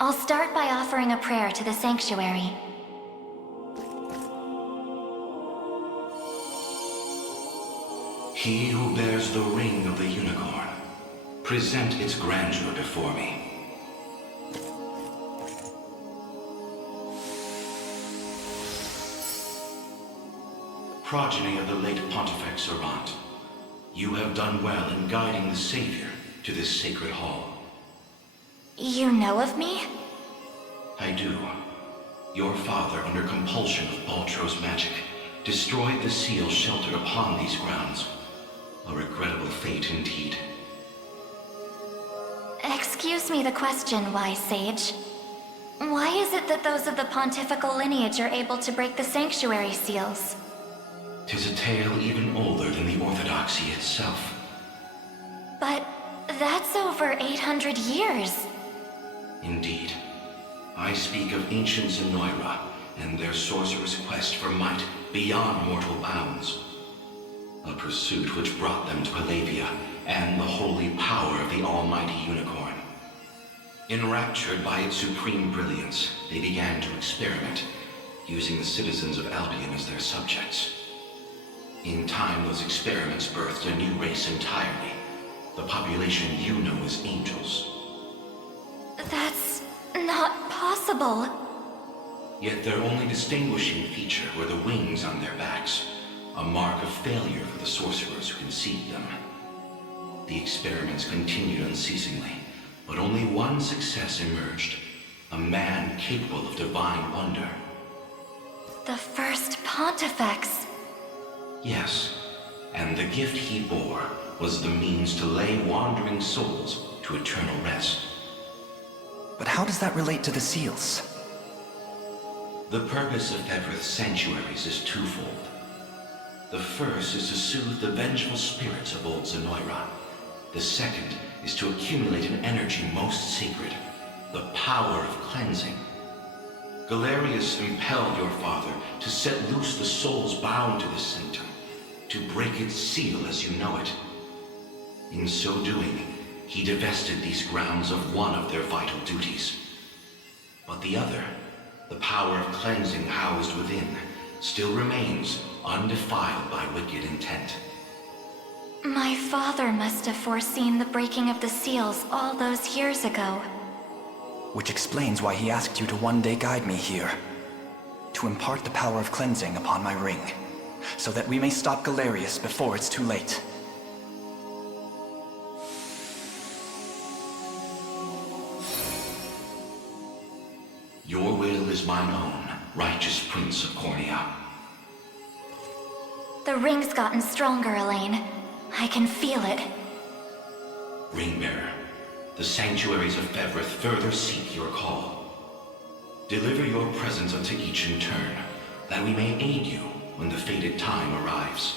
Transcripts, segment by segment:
I'll start by offering a prayer to the Sanctuary. He who bears the ring of the Unicorn, present its grandeur before me. Progeny of the late Pontifex Errant, you have done well in guiding the Savior to this sacred hall. You know of me? I do. Your father, under compulsion of Baltro's magic, destroyed the seal sheltered upon these grounds. A regrettable fate indeed. Excuse me the question, wise sage. Why is it that those of the pontifical lineage are able to break the Sanctuary seals? 'Tis a tale even older than the Orthodoxy itself. But that's over 800 years. Indeed. I speak of ancient Zenoira and their sorcerer's quest for might beyond mortal bounds. A pursuit which brought them to Palavia and the holy power of the almighty Unicorn. Enraptured by its supreme brilliance, they began to experiment, using the citizens of Albion as their subjects. In time, those experiments birthed a new race entirely. The population you know as angels. That's not possible. Yet their only distinguishing feature were the wings on their backs, a mark of failure for the sorcerers who conceived them. The experiments continued unceasingly, but only one success emerged. A man capable of divine wonder. The first Pontifex. Yes, and the gift he bore was the means to lay wandering souls to eternal rest. But how does that relate to the seals? The purpose of Fevroth's Sanctuaries is twofold. The first is to soothe the vengeful spirits of old Zenoira. The second is to accumulate an energy most sacred, the power of cleansing. Galerius impelled your father to set loose the souls bound to this sanctum, to break its seal as you know it. In so doing, he divested these grounds of one of their vital duties. But the other, the power of cleansing housed within, still remains undefiled by wicked intent. My father must have foreseen the breaking of the seals all those years ago. Which explains why he asked you to one day guide me here. To impart the power of cleansing upon my ring, so that we may stop Galerius before it's too late. Your will is mine own, righteous Prince of Cornea. The ring's gotten stronger, Elaine. I can feel it. Ringbearer, the Sanctuaries of Fevroth further seek your call. Deliver your presence unto each in turn, that we may aid you when the fated time arrives.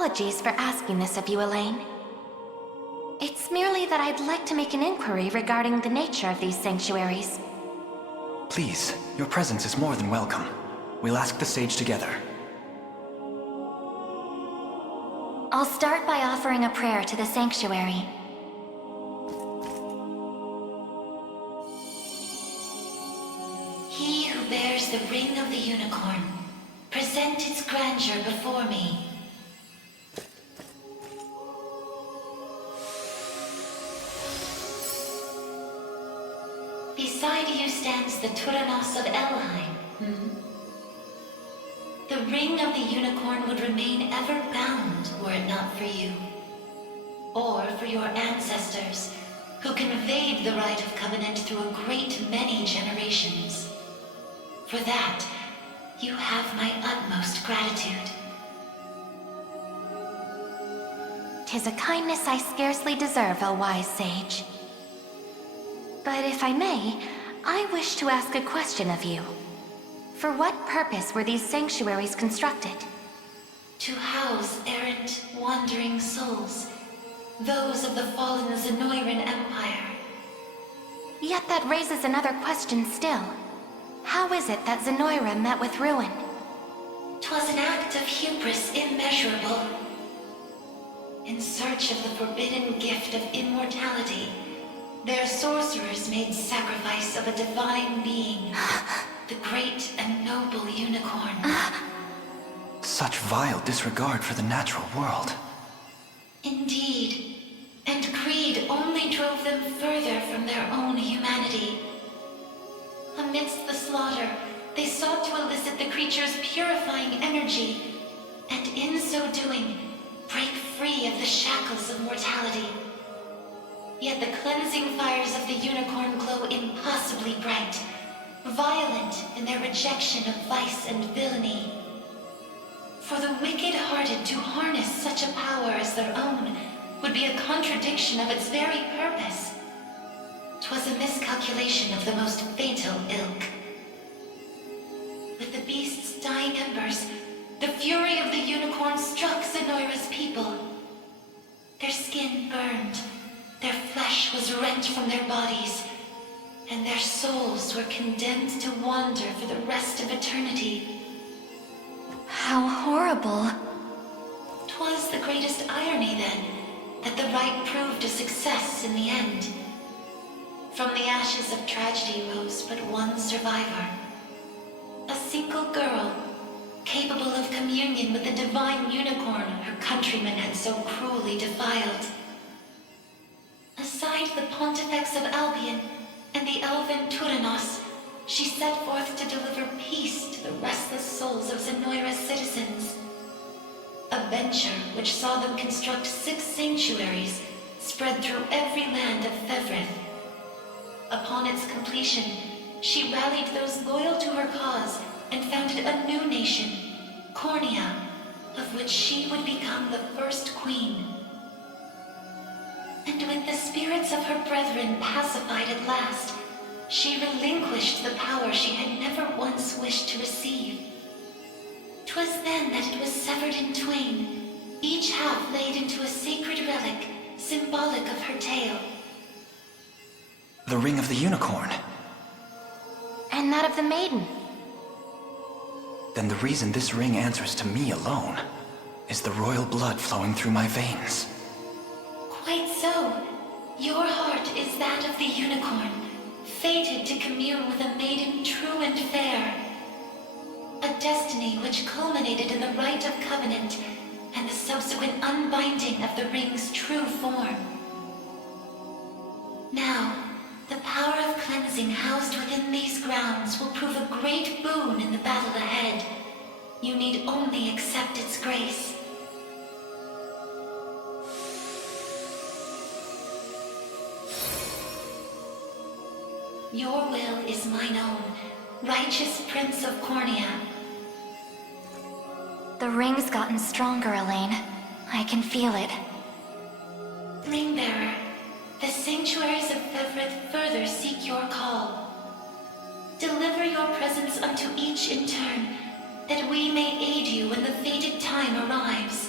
Apologies for asking this of you, Elaine. It's merely that I'd like to make an inquiry regarding the nature of these sanctuaries. Please, your presence is more than welcome. We'll ask the sage together. I'll start by offering a prayer to the sanctuary. He who bears the ring of the unicorn, present its grandeur before me. Beside you stands the Tyrannos of Elheim. The ring of the unicorn would remain ever bound were it not for you. Or for your ancestors, who conveyed the rite of covenant through a great many generations. For that, you have my utmost gratitude. 'Tis a kindness I scarcely deserve, O wise sage. But if I may, I wish to ask a question of you. For what purpose were these sanctuaries constructed? To house errant, wandering souls, those of the fallen Zenoiran Empire. Yet that raises another question still. How is it that Zenoira met with ruin? 'Twas an act of hubris immeasurable. In search of the forbidden gift of immortality, their sorcerers made sacrifice of a divine being, the great and noble unicorn. Such vile disregard for the natural world. Indeed. And greed only drove them further from their own humanity. Amidst the slaughter, they sought to elicit the creature's purifying energy, and in so doing, break free of the shackles of mortality. Yet the cleansing fires of the unicorn glow impossibly bright, violent in their rejection of vice and villainy. For the wicked-hearted to harness such a power as their own would be a contradiction of its very purpose. 'Twas a miscalculation of the most fatal ilk. With the beast's dying embers, the fury of the unicorn struck Zenoira's people. Their skin burned, their flesh was rent from their bodies, and their souls were condemned to wander for the rest of eternity. How horrible. 'Twas the greatest irony, then, that the rite proved a success in the end. From the ashes of tragedy rose but one survivor. A single girl, capable of communion with the divine unicorn her countrymen had so cruelly defiled. Aside the Pontifex of Albion and the elven Tyrannos, she set forth to deliver peace to the restless souls of Zenoira's citizens. A venture which saw them construct 6 sanctuaries spread through every land of Fevrith. Upon its completion, she rallied those loyal to her cause and founded a new nation, Cornea, of which she would become the first queen. And with the spirits of her brethren pacified at last, she relinquished the power she had never once wished to receive. 'Twas then that it was severed in twain, each half laid into a sacred relic, symbolic of her tale. The ring of the unicorn. And that of the maiden. Then the reason this ring answers to me alone is the royal blood flowing through my veins. Quite so. Your heart is that of the unicorn, fated to commune with a maiden true and fair. A destiny which culminated in the rite of covenant and the subsequent unbinding of the ring's true form. Now, the power of cleansing housed within these grounds will prove a great boon in the battle ahead. You need only accept its grace. Your will is mine own, righteous Prince of Cornea. The ring's gotten stronger, Elaine. I can feel it. Ringbearer, the sanctuaries of Fevrith further seek your call. Deliver your presence unto each in turn, that we may aid you when the fated time arrives.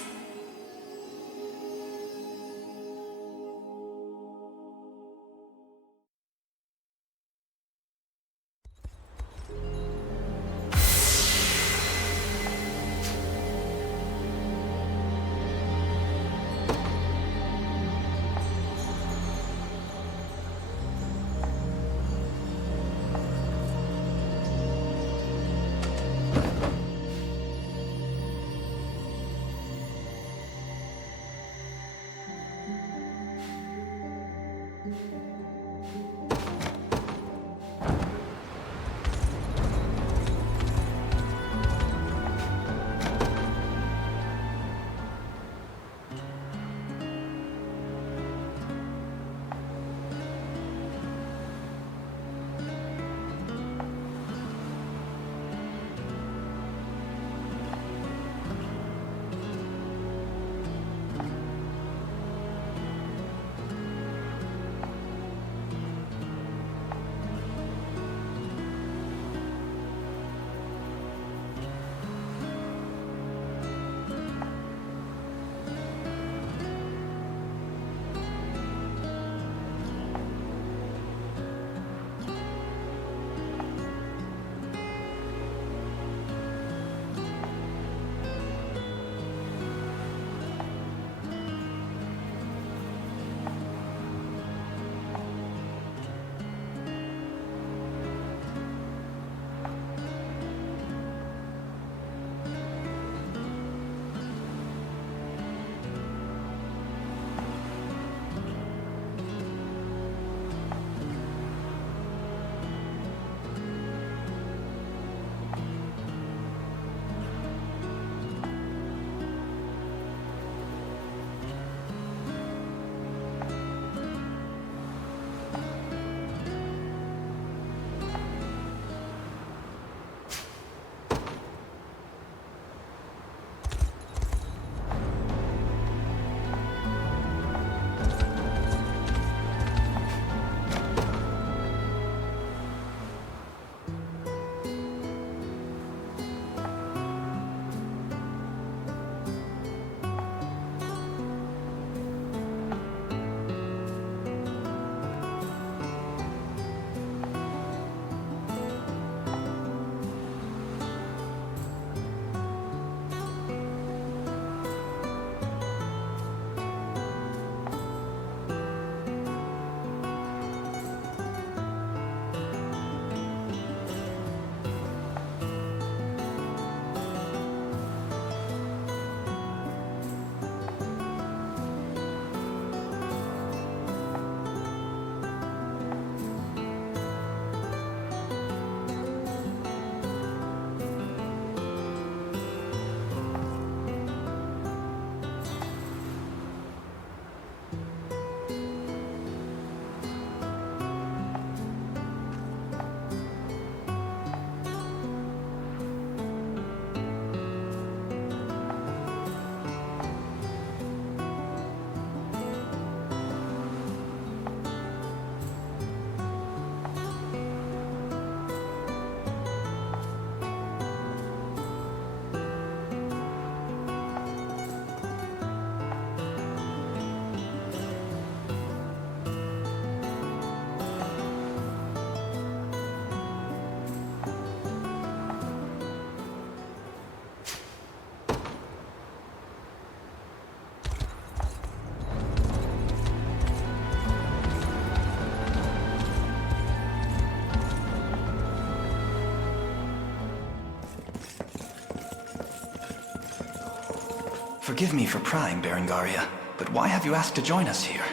Forgive me for prying, Berengaria, but why have you asked to join us here?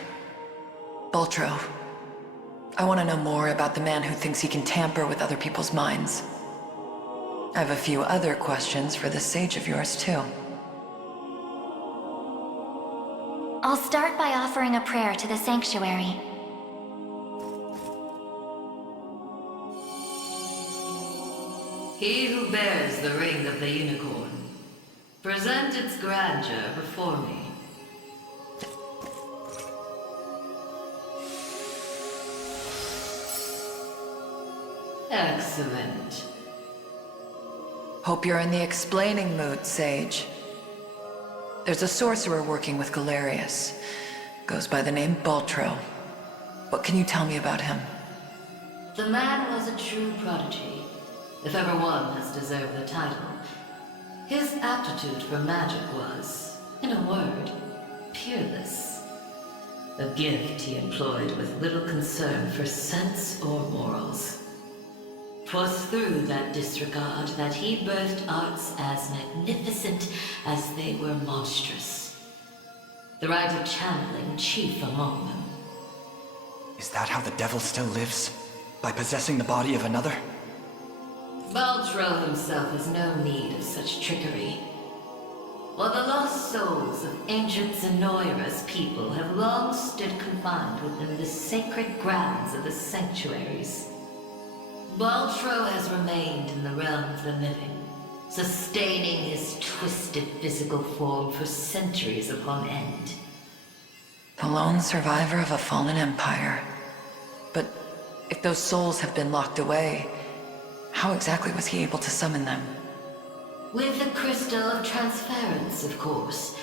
Baltro, I want to know more about the man who thinks he can tamper with other people's minds. I have a few other questions for this sage of yours, too. I'll start by offering a prayer to the Sanctuary. He who bears the ring of the Unicorn, present its grandeur before me. Excellent. Hope you're in the explaining mood, Sage. There's a sorcerer working with Galerius. Goes by the name Baltro. What can you tell me about him? The man was a true prodigy, if ever one has deserved the title. His aptitude for magic was, in a word, peerless. A gift he employed with little concern for sense or morals. 'Twas through that disregard that he birthed arts as magnificent as they were monstrous. The rite of channeling chief among them. Is that how the devil still lives? By possessing the body of another? Baltro himself has no need of such trickery. While the lost souls of ancient Zenoira's people have long stood confined within the sacred grounds of the Sanctuaries, Baltro has remained in the realm of the living, sustaining his twisted physical form for centuries upon end. The lone survivor of a fallen empire. But if those souls have been locked away, how exactly was he able to summon them? With the Crystal of Transference, of course.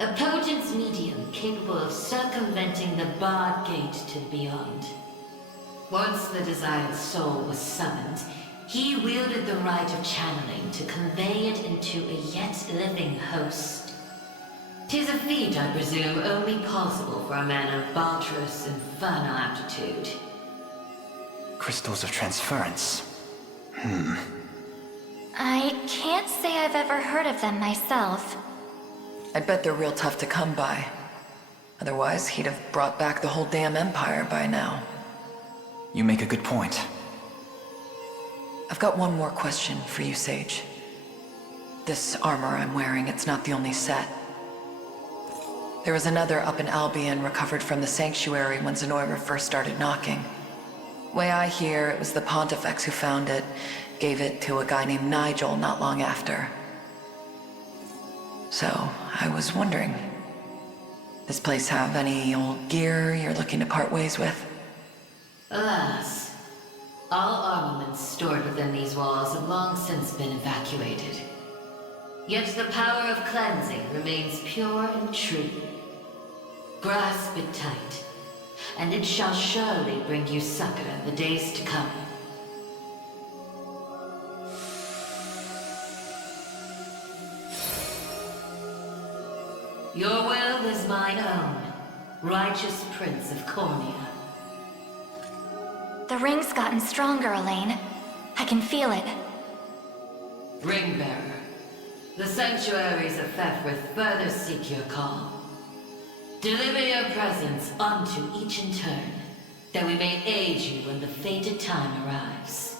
A potent medium capable of circumventing the barred gate to the beyond. Once the desired soul was summoned, he wielded the rite of channeling to convey it into a yet living host. 'Tis a feat, I presume, only possible for a man of Baltro's infernal aptitude. Crystals of transference. I can't say I've ever heard of them myself. I bet they're real tough to come by. Otherwise, he'd have brought back the whole damn empire by now. You make a good point. I've got one more question for you, Sage. This armor I'm wearing, it's not the only set. There was another up in Albion recovered from the Sanctuary when Zenoira first started knocking. Way I hear, it was the Pontifex who found it, gave it to a guy named Nigel not long after. So, I was wondering, this place have any old gear you're looking to part ways with? Alas, all armaments stored within these walls have long since been evacuated. Yet the power of cleansing remains pure and true. Grasp it tight, and it shall surely bring you succor in the days to come. Your will is mine own, righteous Prince of Cornea. The ring's gotten stronger, Elaine. I can feel it. Ringbearer, the Sanctuaries of Fefrith further seek your call. Deliver your presence unto each in turn, that we may aid you when the fated time arrives.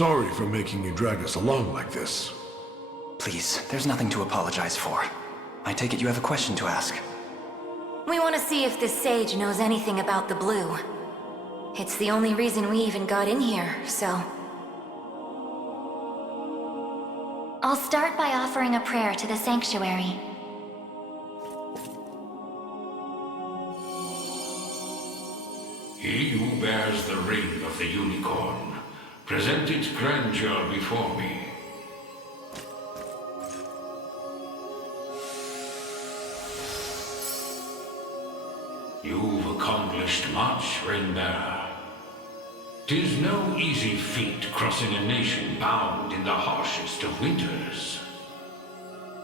Sorry for making you drag us along like this. Please, there's nothing to apologize for. I take it you have a question to ask. We want to see if this sage knows anything about the blue. It's the only reason we even got in here, so... I'll start by offering a prayer to the Sanctuary. He who bears the ring of the Unicorn, present its grandeur before me. You've accomplished much, Ring-bearer. 'Tis no easy feat crossing a nation bound in the harshest of winters.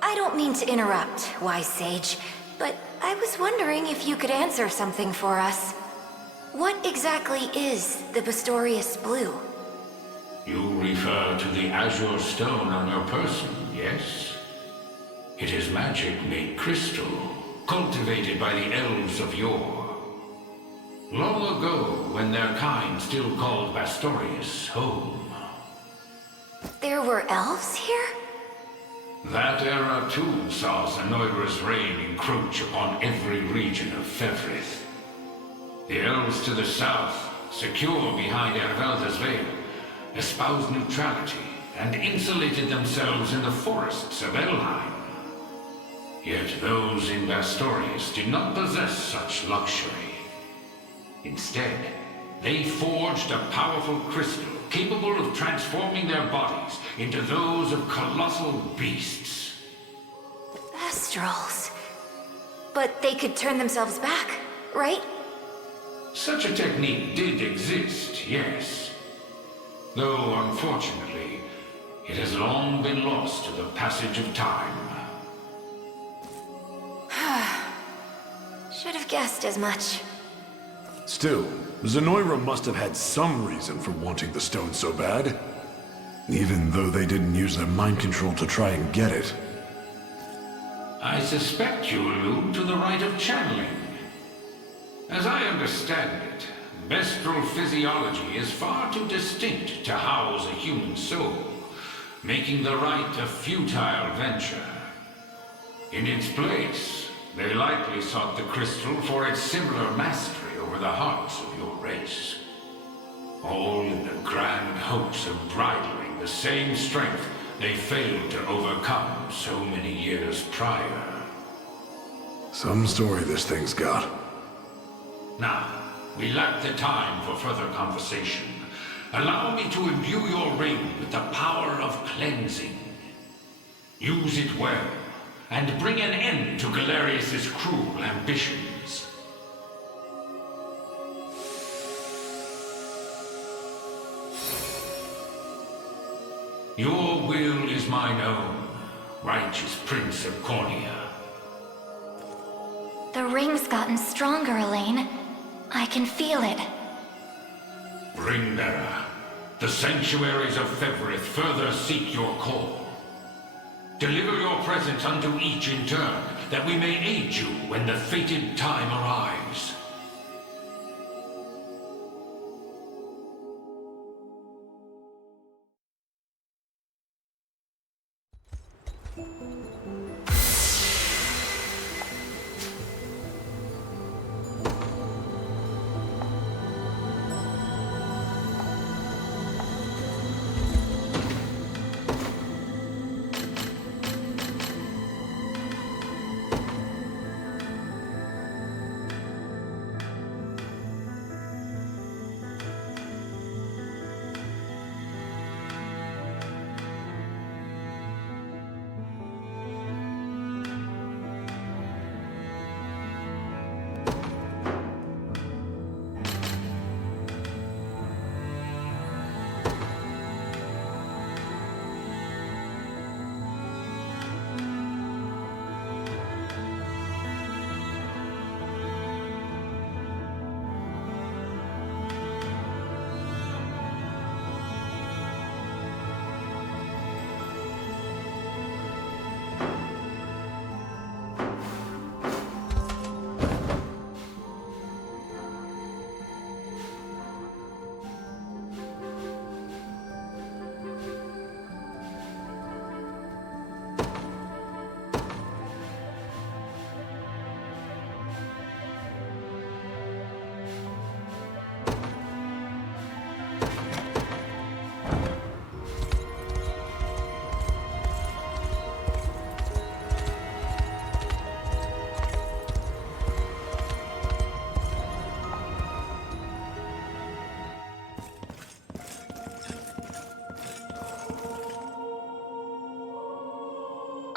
I don't mean to interrupt, wise sage, but I was wondering if you could answer something for us. What exactly is the Bistorius Blue? You refer to the azure stone on your person, yes? It is magic made crystal, cultivated by the elves of yore. Long ago, when their kind still called Bastorius home. There were elves here? That era too saw Zenoira's reign encroach upon every region of Fevrith. The elves to the south, secure behind Ervelda's veil, espoused neutrality and insulated themselves in the forests of Elheim. Yet those in Bastorius did not possess such luxury. Instead, they forged a powerful crystal capable of transforming their bodies into those of colossal beasts. Astrals. But they could turn themselves back, right? Such a technique did exist, yes. Though, unfortunately, it has long been lost to the passage of time. Should have guessed as much. Still, Zenoira must have had some reason for wanting the stone so bad. Even though they didn't use their mind control to try and get it. I suspect you allude to the rite of channeling. As I understand it, Bestral physiology is far too distinct to house a human soul, making the rite a futile venture. In its place, they likely sought the crystal for its similar mastery over the hearts of your race. All in the grand hopes of bridling the same strength they failed to overcome so many years prior. Some story this thing's got. Now, we lack the time for further conversation. Allow me to imbue your ring with the power of cleansing. Use it well, and bring an end to Galerius's cruel ambitions. Your will is mine own, righteous Prince of Cornea. The ring's gotten stronger, Elaine. I can feel it. Ringbearer, the Sanctuaries of Fevrith further seek your call. Deliver your presence unto each in turn, that we may aid you when the fated time arrives.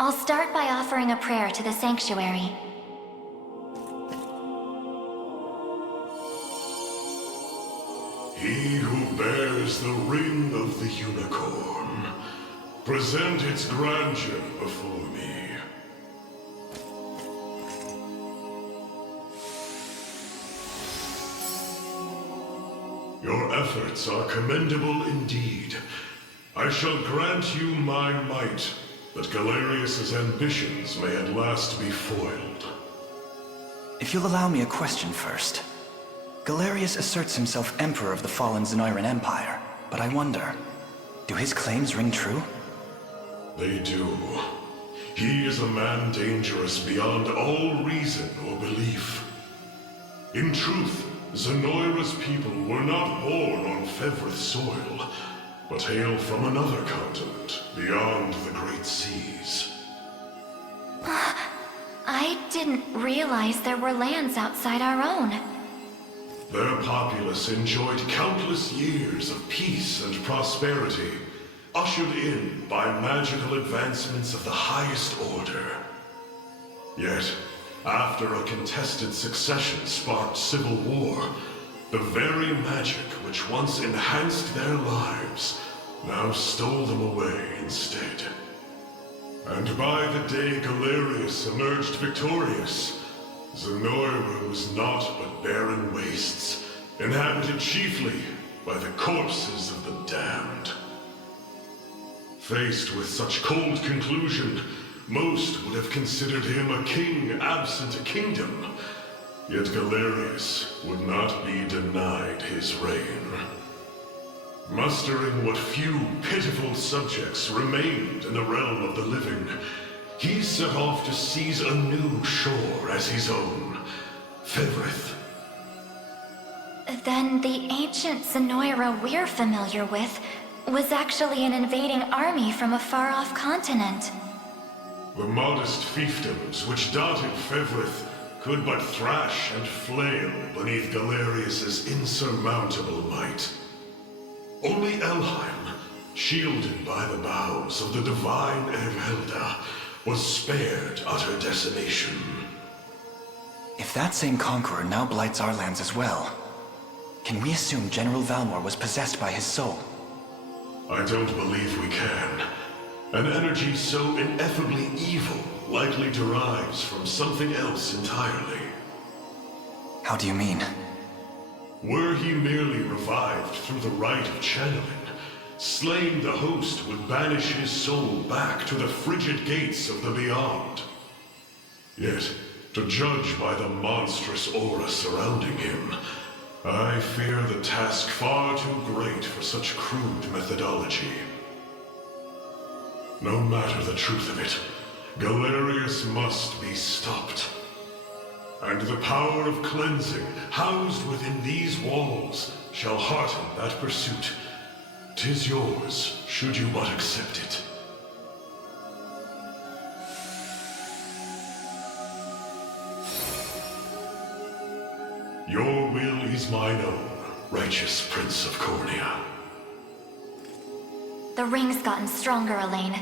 I'll start by offering a prayer to the Sanctuary. He who bears the ring of the Unicorn, present its grandeur before me. Your efforts are commendable indeed. I shall grant you my might, that Galerius's ambitions may at last be foiled. If you'll allow me a question first. Galerius asserts himself Emperor of the fallen Zenoiran Empire, but I wonder, do his claims ring true? They do. He is a man dangerous beyond all reason or belief. In truth, Zenoira's people were not born on Fevrith soil, but hail from another continent, beyond the Great Seas. I didn't realize there were lands outside our own. Their populace enjoyed countless years of peace and prosperity, ushered in by magical advancements of the highest order. Yet, after a contested succession sparked civil war, the very magic which once enhanced their lives now stole them away instead. And by the day Galerius emerged victorious, Zenoira was naught but barren wastes, inhabited chiefly by the corpses of the damned. Faced with such cold conclusion, most would have considered him a king absent a kingdom. Yet Galerius would not be denied his reign. Mustering what few pitiful subjects remained in the realm of the living, he set off to seize a new shore as his own, Fevrith. Then the ancient Zenoira we're familiar with was actually an invading army from a far-off continent. The modest fiefdoms which dotted Fevrith could but thrash and flail beneath Galerius's insurmountable might. Only Elheim, shielded by the boughs of the divine Erhelda, was spared utter decimation. If that same conqueror now blights our lands as well, can we assume General Valmor was possessed by his soul? I don't believe we can. An energy so ineffably evil likely derives from something else entirely. How do you mean? Were he merely revived through the rite of channeling, slaying the host would banish his soul back to the frigid gates of the beyond. Yet, to judge by the monstrous aura surrounding him, I fear the task far too great for such crude methodology. No matter the truth of it, Galerius must be stopped. And the power of cleansing housed within these walls shall hearten that pursuit. 'Tis yours, should you but accept it. Your will is mine own, righteous Prince of Cornea. The ring's gotten stronger, Elaine.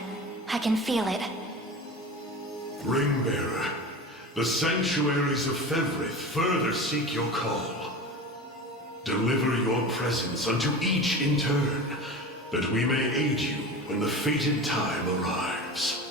I can feel it. Ringbearer, the Sanctuaries of Fevrith further seek your call. Deliver your presence unto each in turn, that we may aid you when the fated time arrives.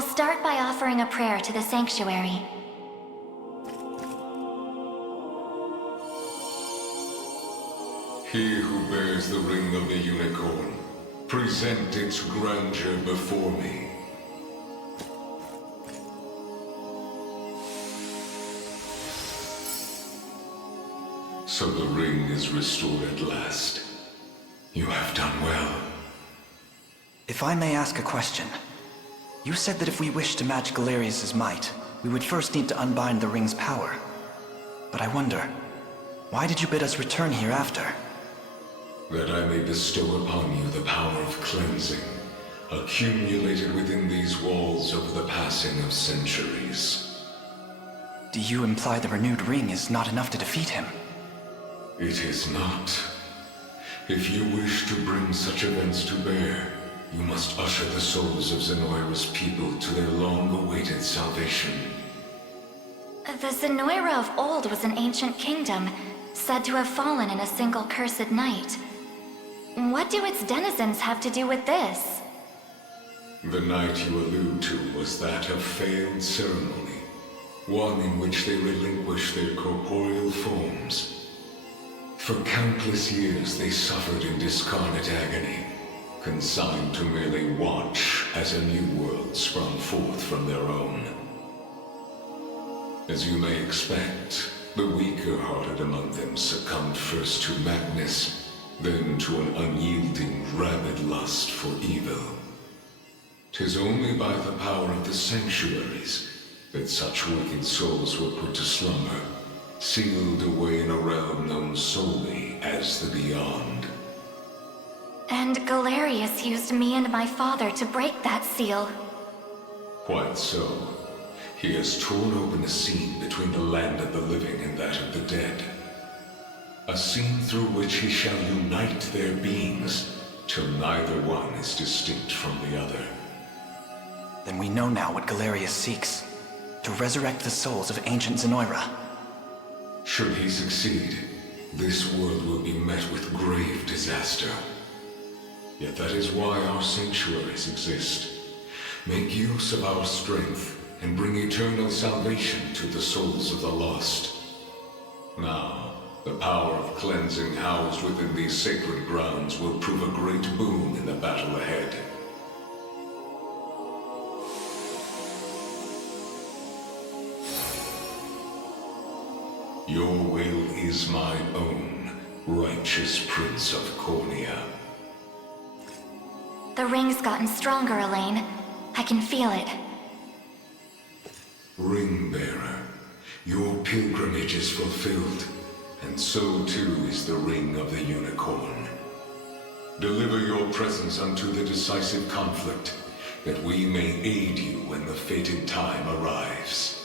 I'll start by offering a prayer to the Sanctuary. He who bears the ring of the Unicorn, present its grandeur before me. So the ring is restored at last. You have done well. If I may ask a question. You said that if we wish to match Galerius' might, we would first need to unbind the ring's power. But I wonder, why did you bid us return here after? That I may bestow upon you the power of cleansing, accumulated within these walls over the passing of centuries. Do you imply the renewed ring is not enough to defeat him? It is not. If you wish to bring such events to bear, you must usher the souls of Zenoira's people to their long-awaited salvation. The Zenoira of old was an ancient kingdom, said to have fallen in a single cursed night. What do its denizens have to do with this? The night you allude to was that of failed ceremony, one in which they relinquished their corporeal forms. For countless years they suffered in discarnate agony, consigned to merely watch as a new world sprung forth from their own. As you may expect, the weaker-hearted among them succumbed first to madness, then to an unyielding, rabid lust for evil. 'Tis only by the power of the Sanctuaries that such wicked souls were put to slumber, sealed away in a realm known solely as the Beyond. And Galerius used me and my father to break that seal. Quite so. He has torn open a seam between the land of the living and that of the dead. A seam through which he shall unite their beings, till neither one is distinct from the other. Then we know now what Galerius seeks. To resurrect the souls of ancient Zenoira. Should he succeed, this world will be met with grave disaster. Yet that is why our sanctuaries exist. Make use of our strength and bring eternal salvation to the souls of the lost. Now, the power of cleansing housed within these sacred grounds will prove a great boon in the battle ahead. Your will is mine own, righteous Prince of Cornea. The ring's gotten stronger, Elaine. I can feel it. Ring-bearer, your pilgrimage is fulfilled, and so too is the Ring of the Unicorn. Deliver your presence unto the decisive conflict, that we may aid you when the fated time arrives.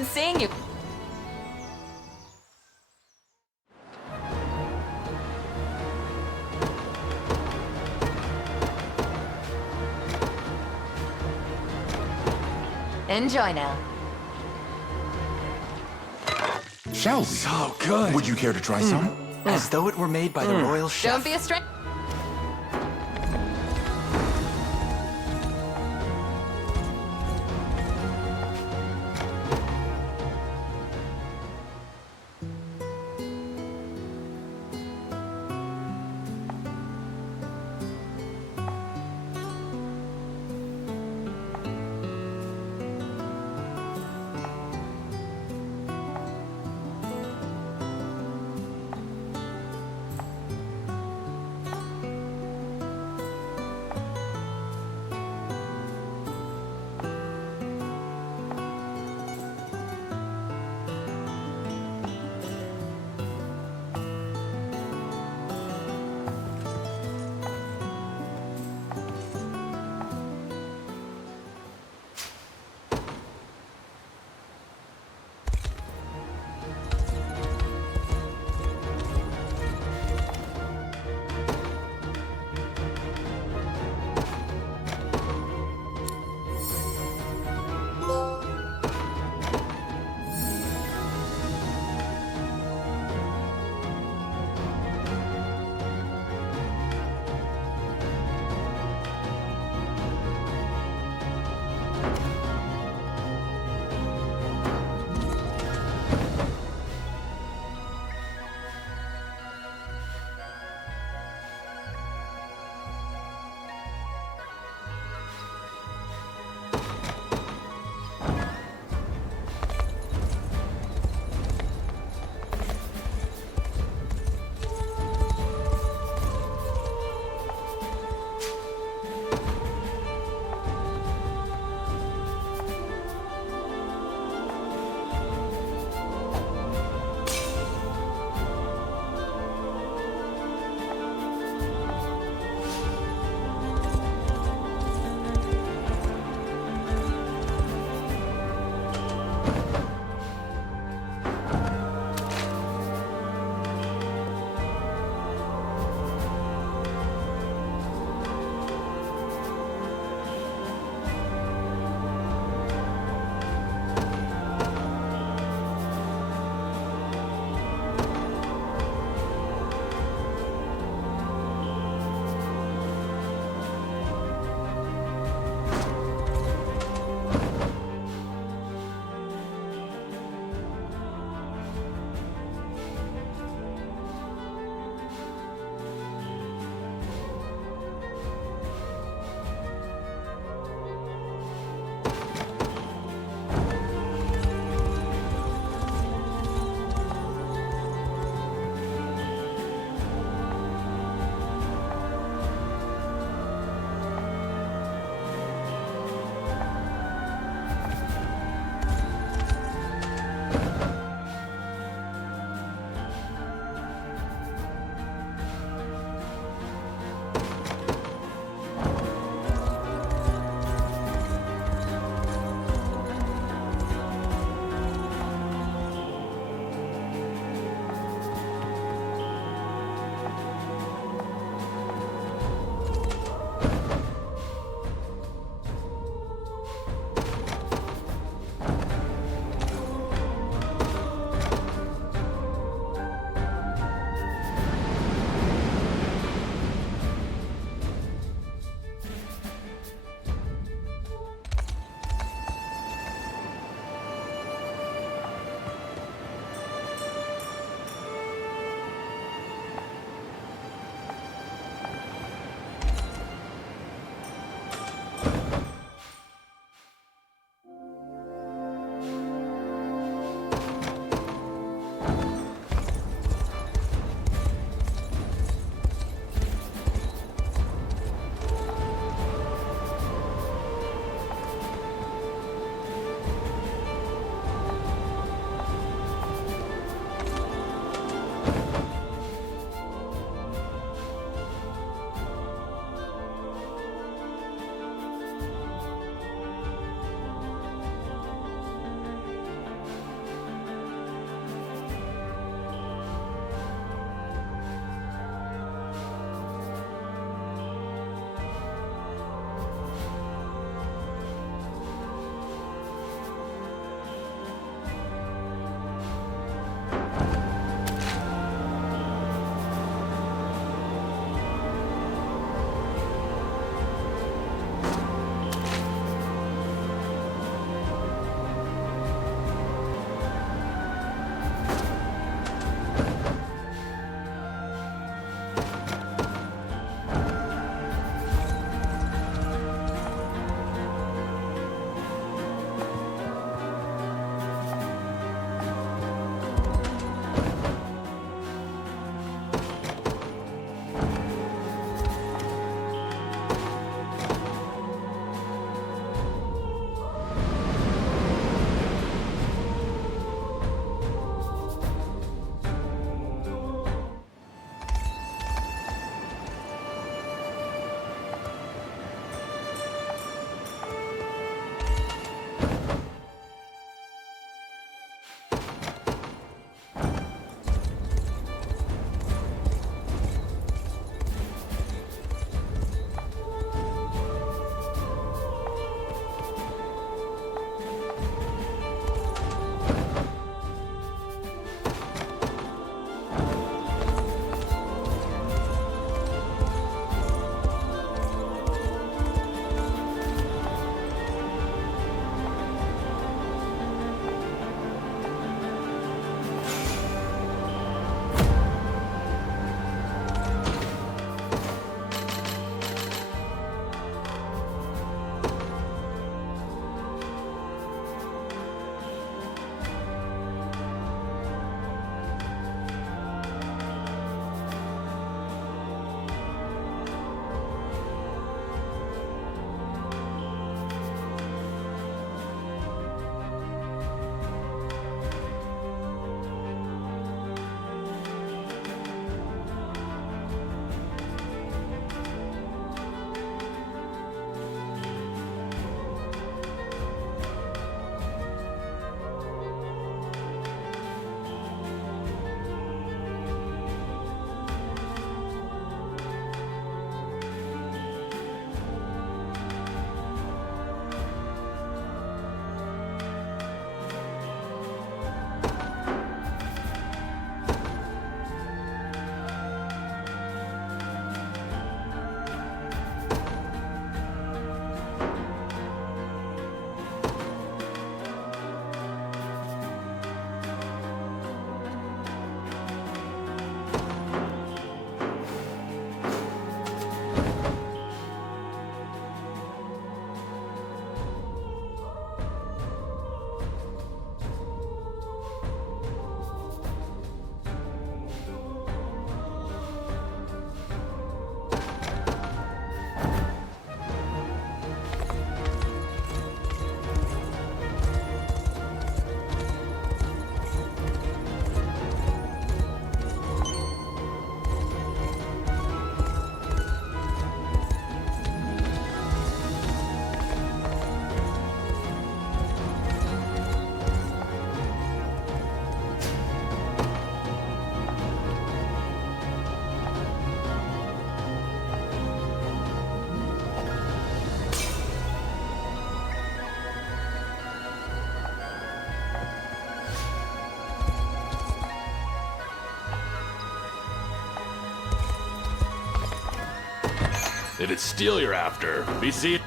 been seeing you. Enjoy now. Shall we? So good. Would you care to try some? As though it were made by the royal chef. Don't be a stranger. If it's steel you're after, be seeing.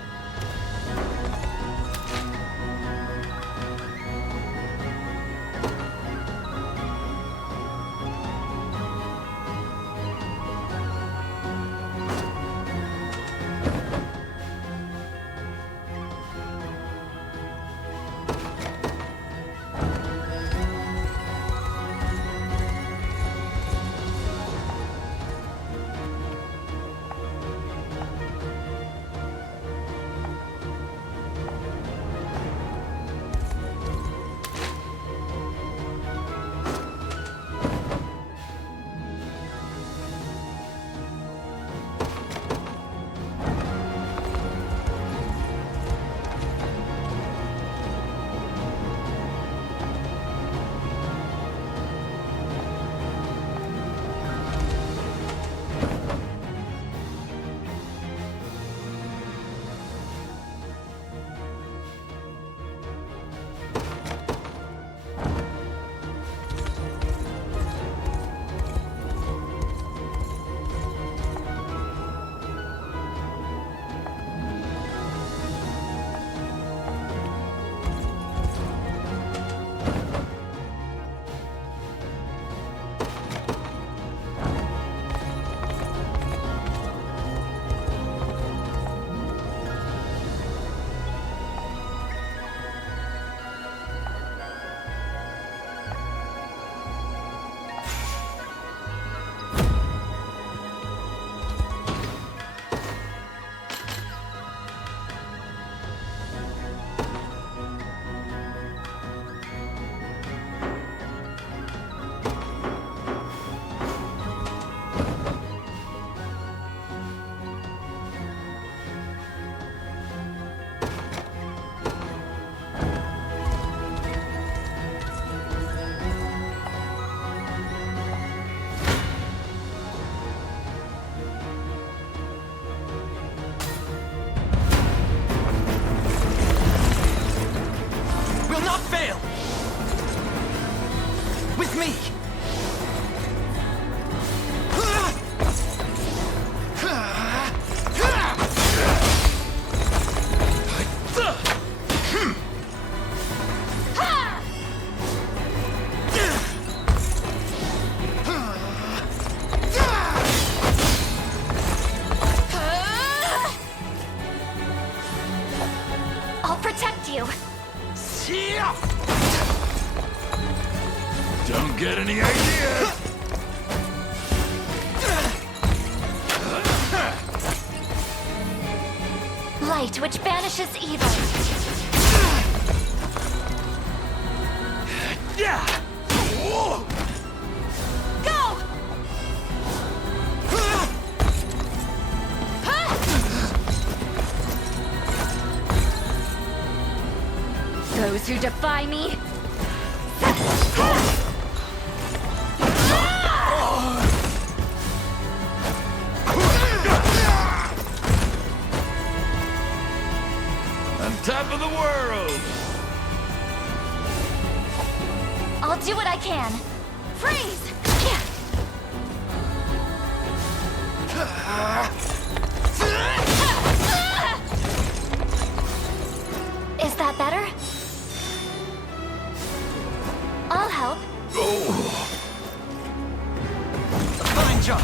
Don't get any ideas! Light which banishes evil. Go! Those who defy me. On top of the world! I'll do what I can. Freeze! Is that better? I'll help. Fine job.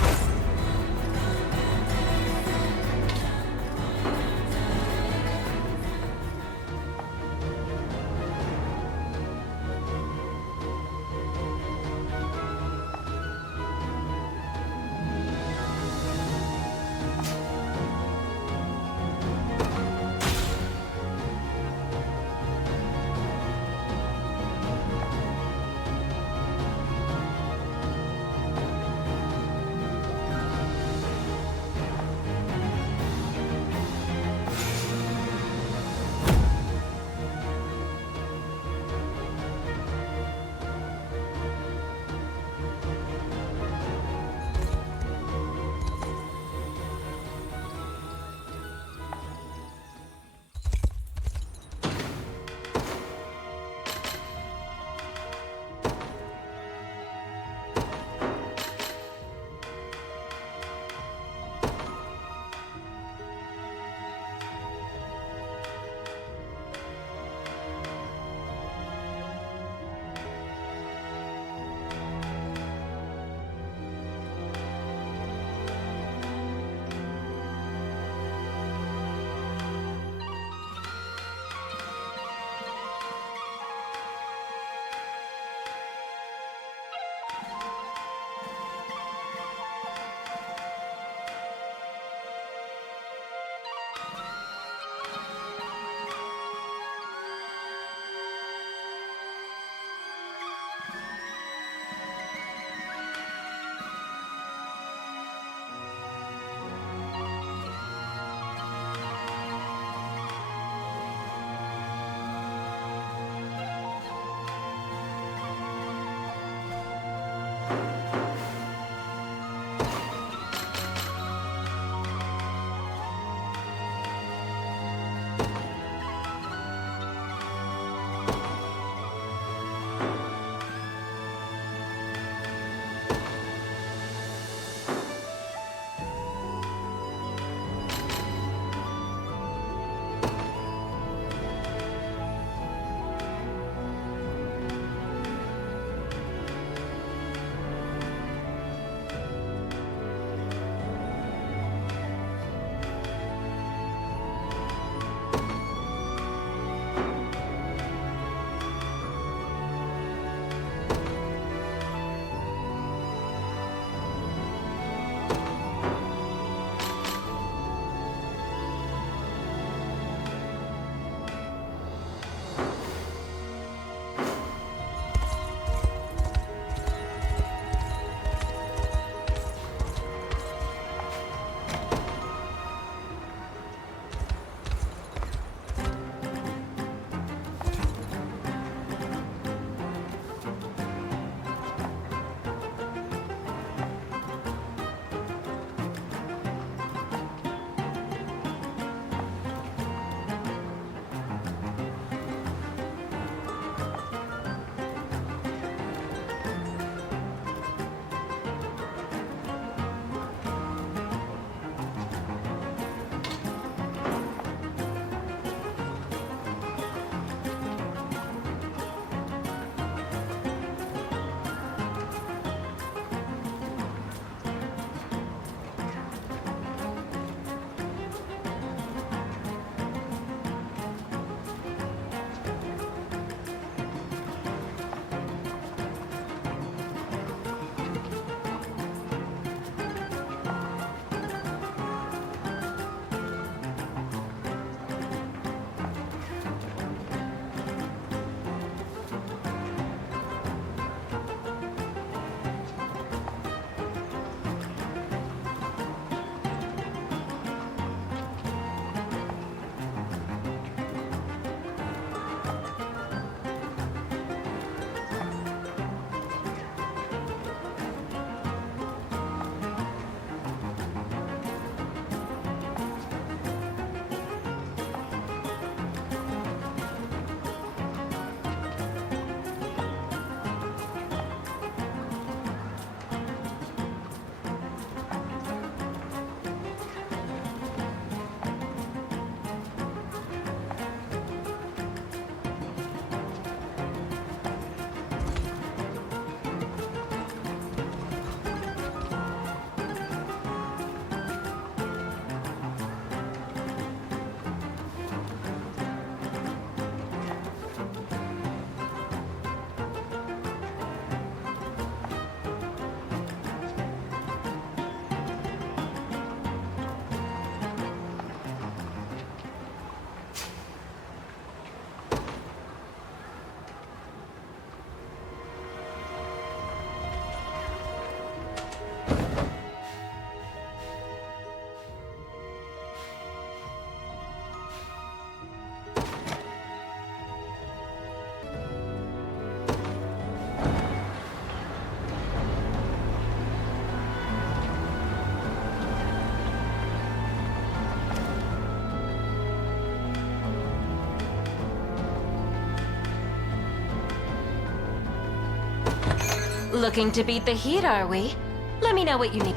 Looking to beat the heat, are we? Let me know what you need.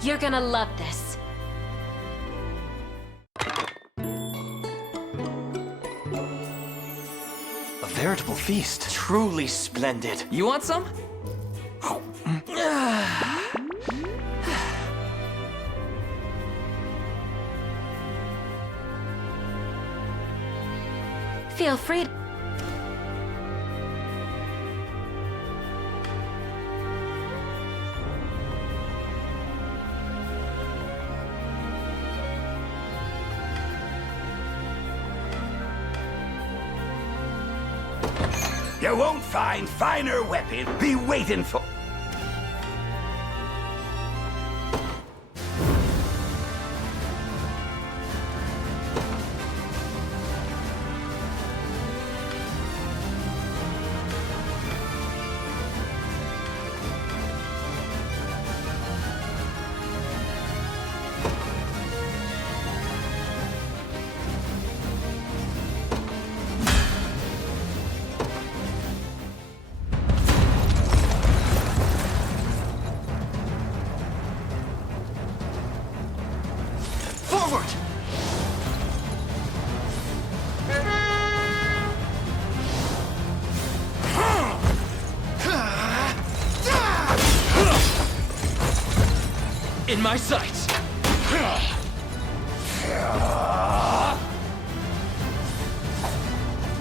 You're gonna love this. A veritable feast. Truly splendid. You want some? Feel free. You won't find finer weapon. Be waiting for... Forward! In my sights!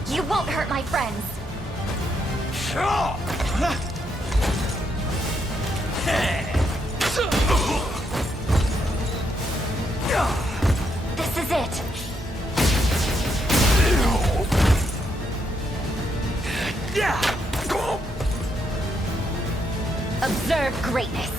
You won't hurt my friends. This is it. Observe greatness.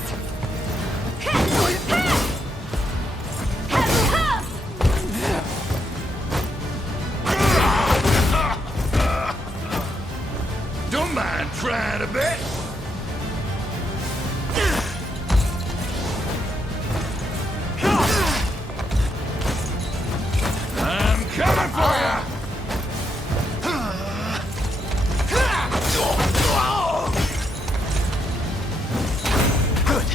Don't mind trying a bit. I'm coming for you! Good.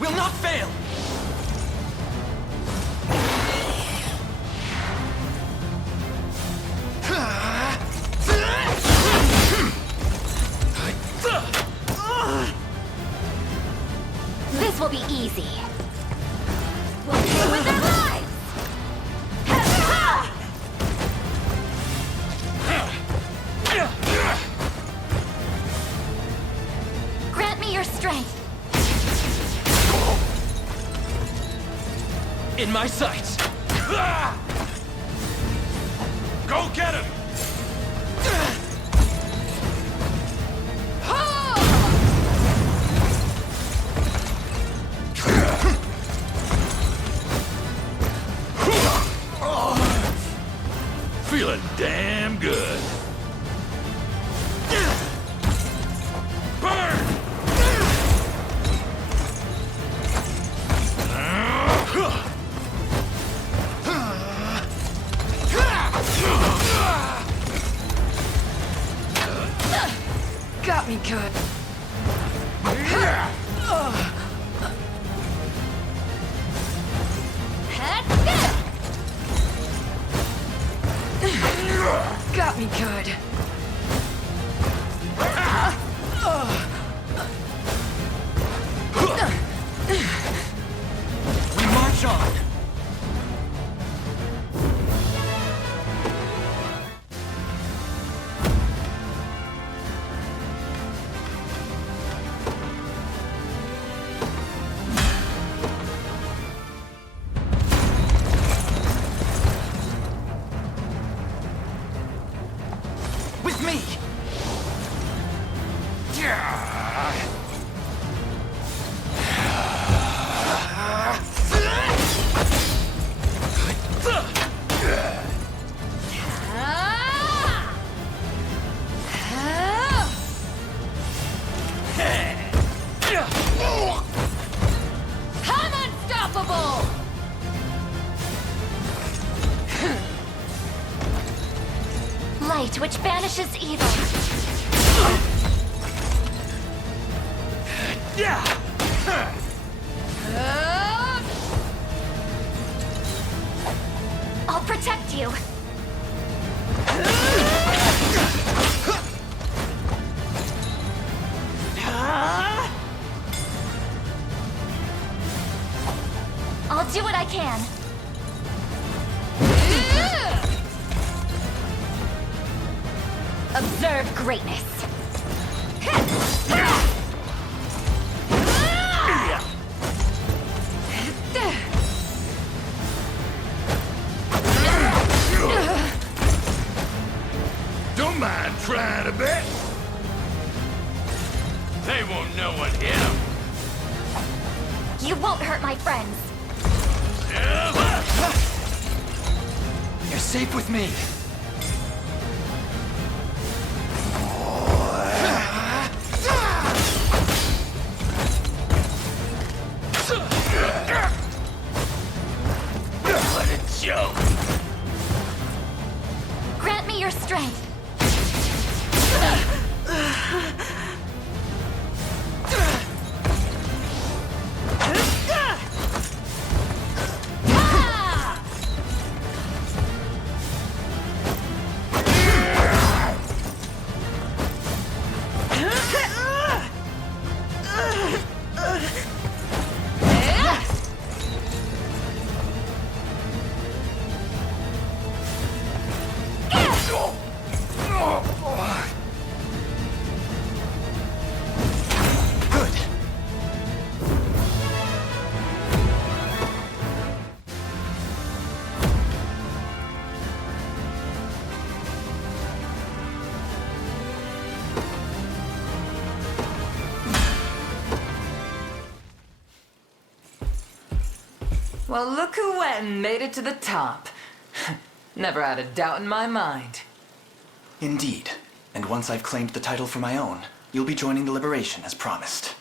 Will not fail! This will be easy. We'll pay with their lives! Grant me your strength. In my sights! Go get him! Feeling damn good. Burn! Got me good. Got me good. We march on. light which banishes evil. I'll protect you. I'll do what I can. Observe greatness. Don't mind trying a bit. They won't know what hit 'em. You won't hurt my friends. You're safe with me. What a joke. Grant me your strength. Well, look who went and made it to the top. Never had a doubt in my mind. Indeed. And once I've claimed the title for my own, you'll be joining the Liberation as promised.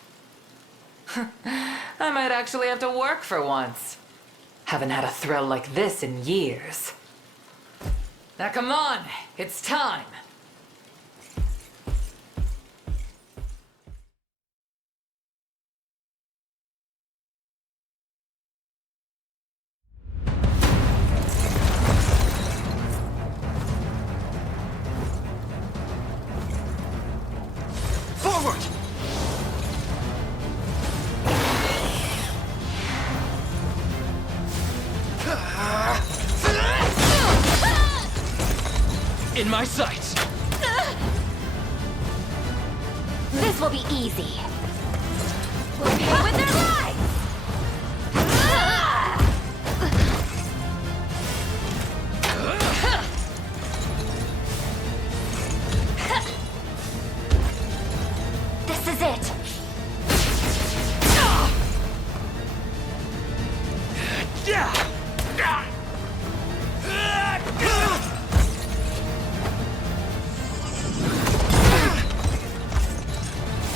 I might actually have to work for once. Haven't had a thrill like this in years. Now come on, it's time. Forward! In my sights! This will be easy. We'll pay with their lives! This is it.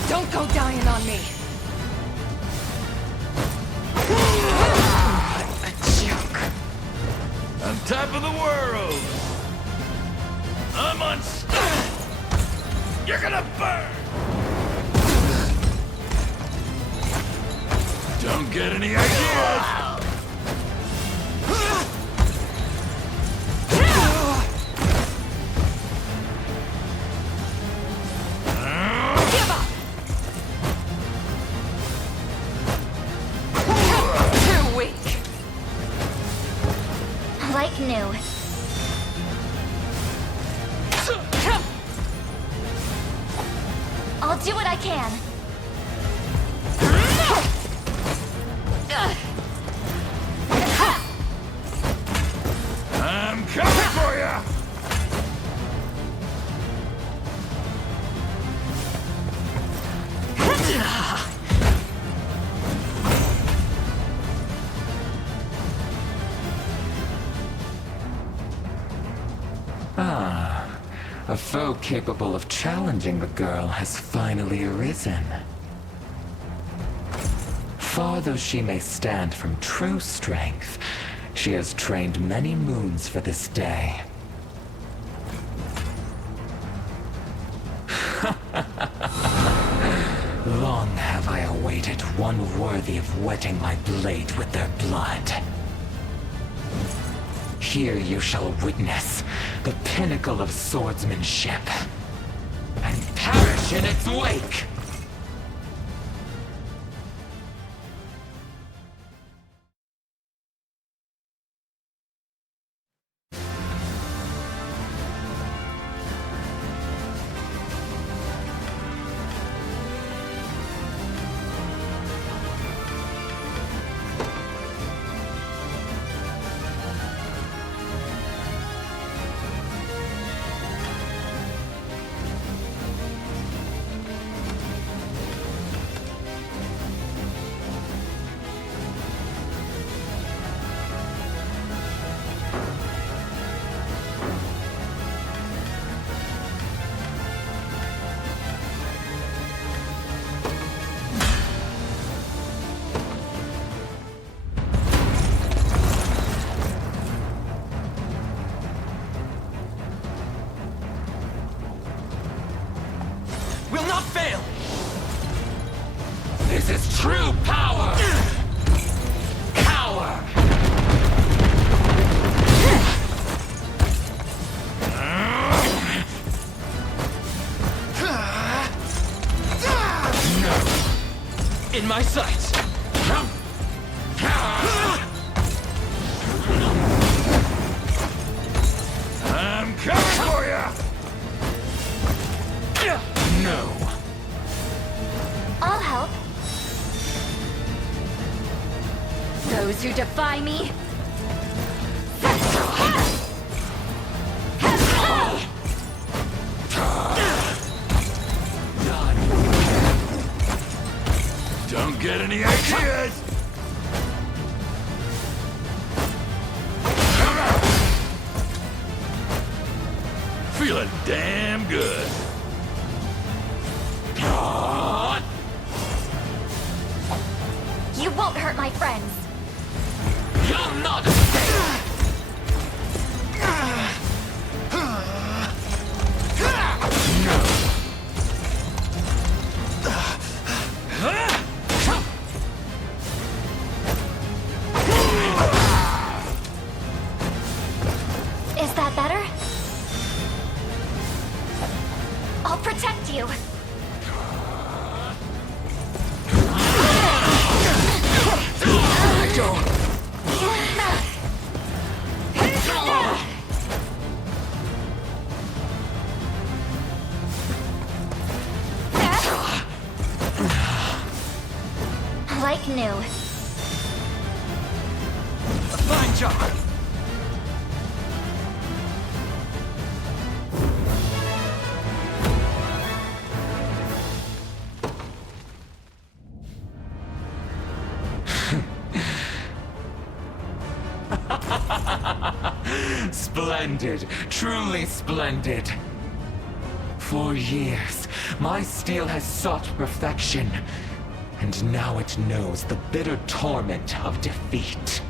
Don't go dying on me. A joke. On top of the world. I'm unstoppable. You're gonna burn. Don't get any ideas. Give up! Too weak. Like new. I'll do what I can. I'm coming for you. A foe capable of challenging the girl has finally arisen. Far though she may stand from true strength, she has trained many moons for this day. Long have I awaited one worthy of wetting my blade with their blood. Here you shall witness the pinnacle of swordsmanship, and perish in its wake! Will not fail! This is true power! Power! No! In my sights! I'm coming for you! No! I'll help. Those who defy me. Don't get any ideas! Feeling damn good. You won't hurt my friends. You'll not escape! Is that better? I'll protect you. Like new. A fine job! Splendid, truly splendid. For years, my steel has sought perfection, and now it knows the bitter torment of defeat.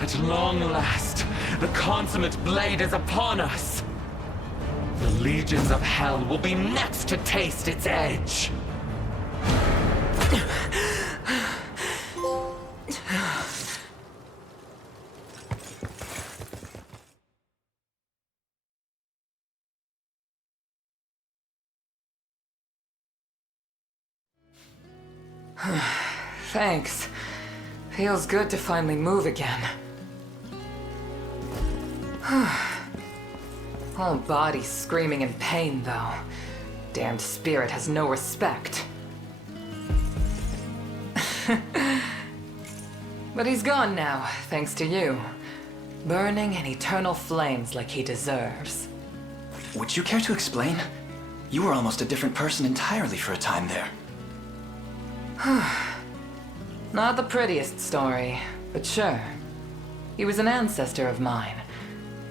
At long last, the consummate blade is upon us. The legions of hell will be next to taste its edge. Thanks. Feels good to finally move again. Whole body screaming in pain, though. Damned spirit has no respect. But he's gone now, thanks to you. Burning in eternal flames like he deserves. Would you care to explain? You were almost a different person entirely for a time there. Not the prettiest story, but sure. He was an ancestor of mine.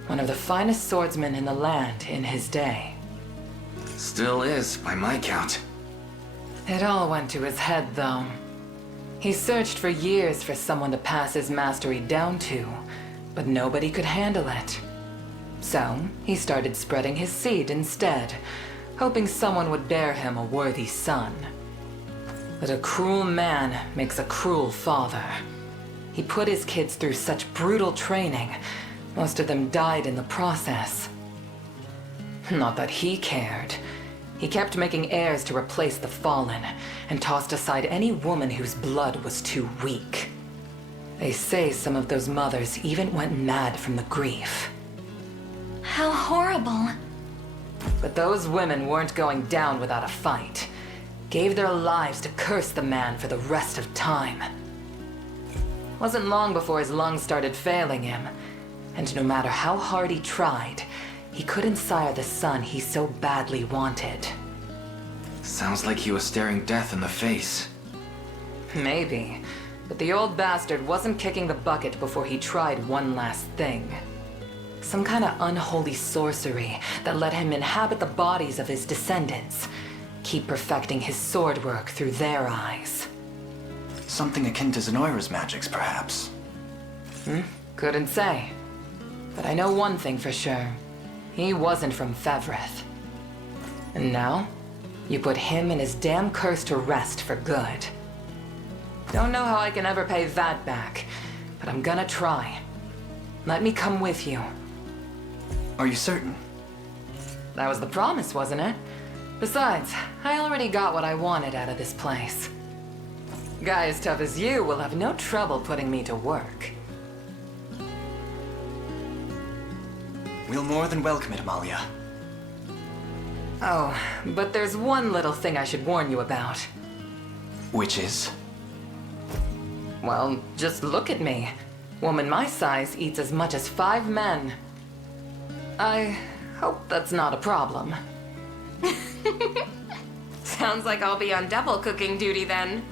One of the finest swordsmen in the land in his day. Still is, by my count. It all went to his head, though. He searched for years for someone to pass his mastery down to, but nobody could handle it. So, he started spreading his seed instead, hoping someone would bear him a worthy son. But a cruel man makes a cruel father. He put his kids through such brutal training, most of them died in the process. Not that he cared. He kept making heirs to replace the fallen, and tossed aside any woman whose blood was too weak. They say some of those mothers even went mad from the grief. How horrible. But those women weren't going down without a fight. Gave their lives to curse the man for the rest of time. Wasn't long before his lungs started failing him, and no matter how hard he tried, he couldn't sire the son he so badly wanted. Sounds like he was staring death in the face. Maybe, but the old bastard wasn't kicking the bucket before he tried one last thing. Some kind of unholy sorcery that let him inhabit the bodies of his descendants, keep perfecting his sword work through their eyes. Something akin to Zenoira's magics, perhaps. Couldn't say. But I know one thing for sure. He wasn't from Fevrith. And now, you put him and his damn curse to rest for good. Don't know how I can ever pay that back, but I'm gonna try. Let me come with you. Are you certain? That was the promise, wasn't it? Besides, I already got what I wanted out of this place. Guy as tough as you will have no trouble putting me to work. We'll more than welcome it, Amalia. Oh, but there's one little thing I should warn you about. Which is? Well, just look at me. Woman my size eats as much as 5 men. I hope that's not a problem. Sounds like I'll be on double cooking duty then.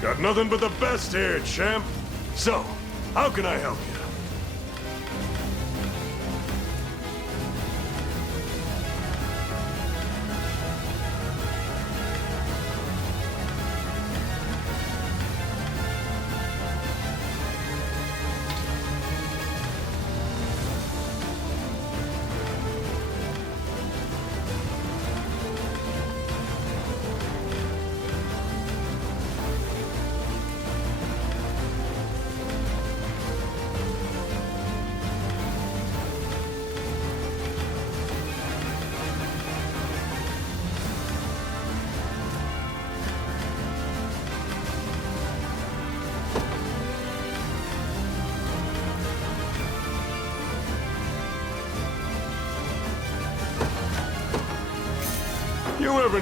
Got nothing but the best here, champ. So, how can I help you? You ever